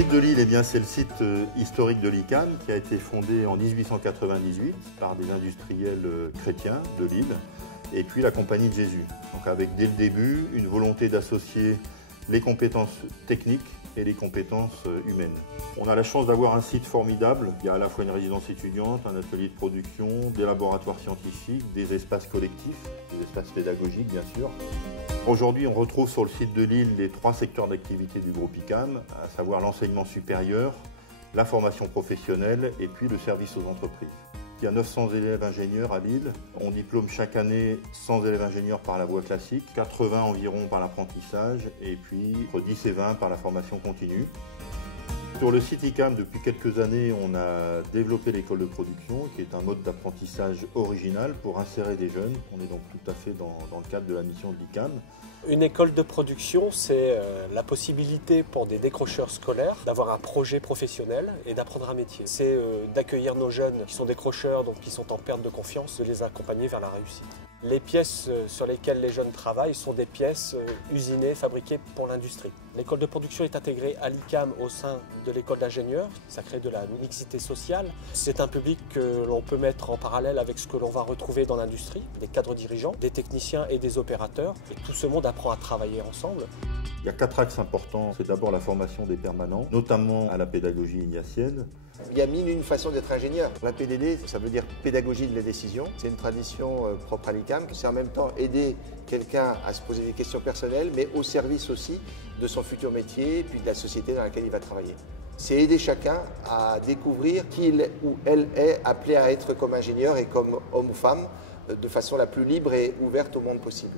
site de Lille, c'est le site historique de l'ICAM qui a été fondé en 1898 par des industriels chrétiens de Lille et puis la Compagnie de Jésus. Donc avec dès le début une volonté d'associer les compétences techniques et les compétences humaines. On a la chance d'avoir un site formidable. Il y a à la fois une résidence étudiante, un atelier de production, des laboratoires scientifiques, des espaces collectifs, des espaces pédagogiques bien sûr. Aujourd'hui, on retrouve sur le site de Lille les 3 secteurs d'activité du groupe ICAM, à savoir l'enseignement supérieur, la formation professionnelle et puis le service aux entreprises. Il y a 900 élèves ingénieurs à Lille. On diplôme chaque année 100 élèves ingénieurs par la voie classique, 80 environ par l'apprentissage et puis entre 10 et 20 par la formation continue. Sur le site ICAM, depuis quelques années, on a développé l'école de production, qui est un mode d'apprentissage original pour insérer des jeunes. On est donc tout à fait dans le cadre de la mission de l'ICAM. Une école de production, c'est la possibilité pour des décrocheurs scolaires d'avoir un projet professionnel et d'apprendre un métier. C'est d'accueillir nos jeunes qui sont décrocheurs, donc qui sont en perte de confiance, de les accompagner vers la réussite. Les pièces sur lesquelles les jeunes travaillent sont des pièces usinées, fabriquées pour l'industrie. L'école de production est intégrée à l'ICAM au sein de l'école d'ingénieurs. Ça crée de la mixité sociale. C'est un public que l'on peut mettre en parallèle avec ce que l'on va retrouver dans l'industrie, des cadres dirigeants, des techniciens et des opérateurs. Et tout ce monde apprend à travailler ensemble. Il y a 4 axes importants. C'est d'abord la formation des permanents, notamment à la pédagogie ignatienne. Il y a 1001 façons d'être ingénieur. La PDD, ça veut dire pédagogie de la décision. C'est une tradition propre à l'ICAM. C'est en même temps aider quelqu'un à se poser des questions personnelles, mais au service aussi de son futur métier et puis de la société dans laquelle il va travailler. C'est aider chacun à découvrir qui il ou elle est appelé à être comme ingénieur et comme homme ou femme de façon la plus libre et ouverte au monde possible.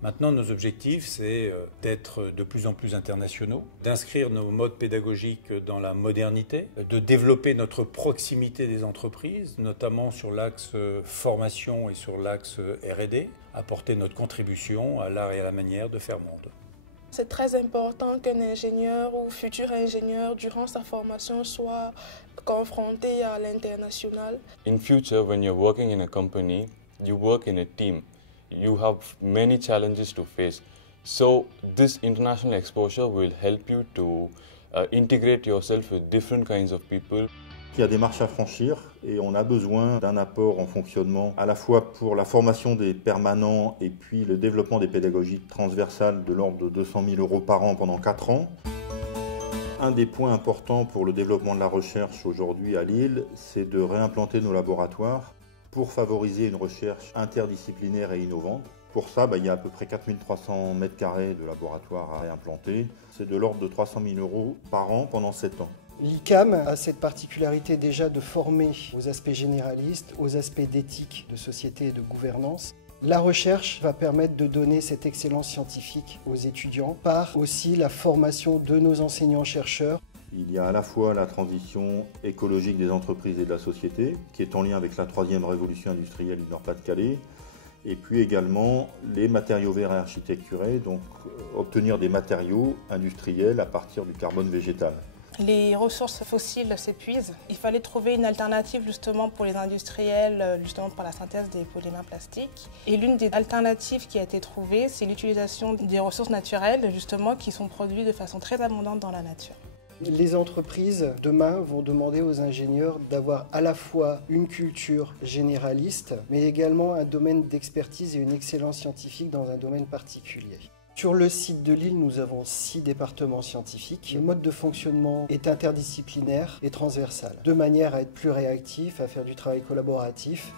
Maintenant, nos objectifs, c'est d'être de plus en plus internationaux, d'inscrire nos modes pédagogiques dans la modernité, de développer notre proximité des entreprises, notamment sur l'axe formation et sur l'axe R&D, apporter notre contribution à l'art et à la manière de faire monde. C'est très important qu'un ingénieur ou futur ingénieur, durant sa formation, soit confronté à l'international. In future, when you're working in a company, you work in a team. You have many challenges to face. So this international exposure will help you to integrate yourself with different kinds of people. Il y a des marches à franchir et on a besoin d'un apport en fonctionnement à la fois pour la formation des permanents et puis le développement des pédagogies transversales de l'ordre de 200 000 € par an pendant 4 ans. Un des points importants pour le développement de la recherche aujourd'hui à Lille, c'est de réimplanter nos laboratoires pour favoriser une recherche interdisciplinaire et innovante. Pour ça, il y a à peu près 4300 m² de laboratoires à réimplanter. C'est de l'ordre de 300 000 € par an pendant 7 ans. L'ICAM a cette particularité déjà de former aux aspects généralistes, aux aspects d'éthique, de société et de gouvernance. La recherche va permettre de donner cette excellence scientifique aux étudiants par aussi la formation de nos enseignants-chercheurs. Il y a à la fois la transition écologique des entreprises et de la société, qui est en lien avec la 3e révolution industrielle du Nord-Pas-de-Calais, et puis également les matériaux verts et architecturés, donc obtenir des matériaux industriels à partir du carbone végétal. Les ressources fossiles s'épuisent. Il fallait trouver une alternative justement pour les industriels, justement pour la synthèse des polymères plastiques. Et l'une des alternatives qui a été trouvée, c'est l'utilisation des ressources naturelles, justement, qui sont produites de façon très abondante dans la nature. Les entreprises, demain, vont demander aux ingénieurs d'avoir à la fois une culture généraliste, mais également un domaine d'expertise et une excellence scientifique dans un domaine particulier. Sur le site de Lille, nous avons 6 départements scientifiques. Le mode de fonctionnement est interdisciplinaire et transversal, de manière à être plus réactif, à faire du travail collaboratif.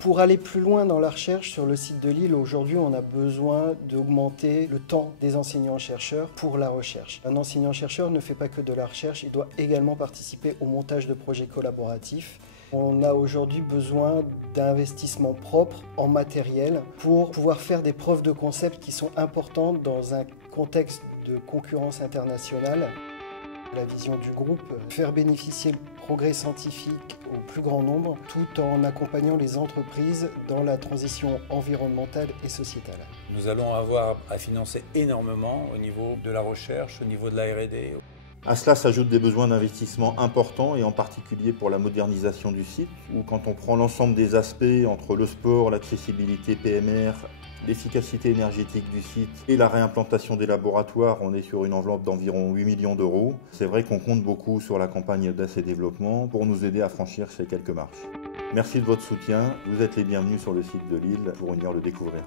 Pour aller plus loin dans la recherche sur le site de Lille, aujourd'hui, on a besoin d'augmenter le temps des enseignants-chercheurs pour la recherche. Un enseignant-chercheur ne fait pas que de la recherche, il doit également participer au montage de projets collaboratifs. On a aujourd'hui besoin d'investissements propres en matériel pour pouvoir faire des preuves de concept qui sont importantes dans un contexte de concurrence internationale. La vision du groupe, faire bénéficier le progrès scientifique au plus grand nombre tout en accompagnant les entreprises dans la transition environnementale et sociétale. Nous allons avoir à financer énormément au niveau de la recherche, au niveau de la R&D. À cela s'ajoutent des besoins d'investissement importants et en particulier pour la modernisation du site où quand on prend l'ensemble des aspects entre le sport, l'accessibilité PMR, l'efficacité énergétique du site et la réimplantation des laboratoires, on est sur une enveloppe d'environ 8 millions d'euros. C'est vrai qu'on compte beaucoup sur la campagne d'AS et Développement pour nous aider à franchir ces quelques marches. Merci de votre soutien, vous êtes les bienvenus sur le site de Lille pour venir le découvrir.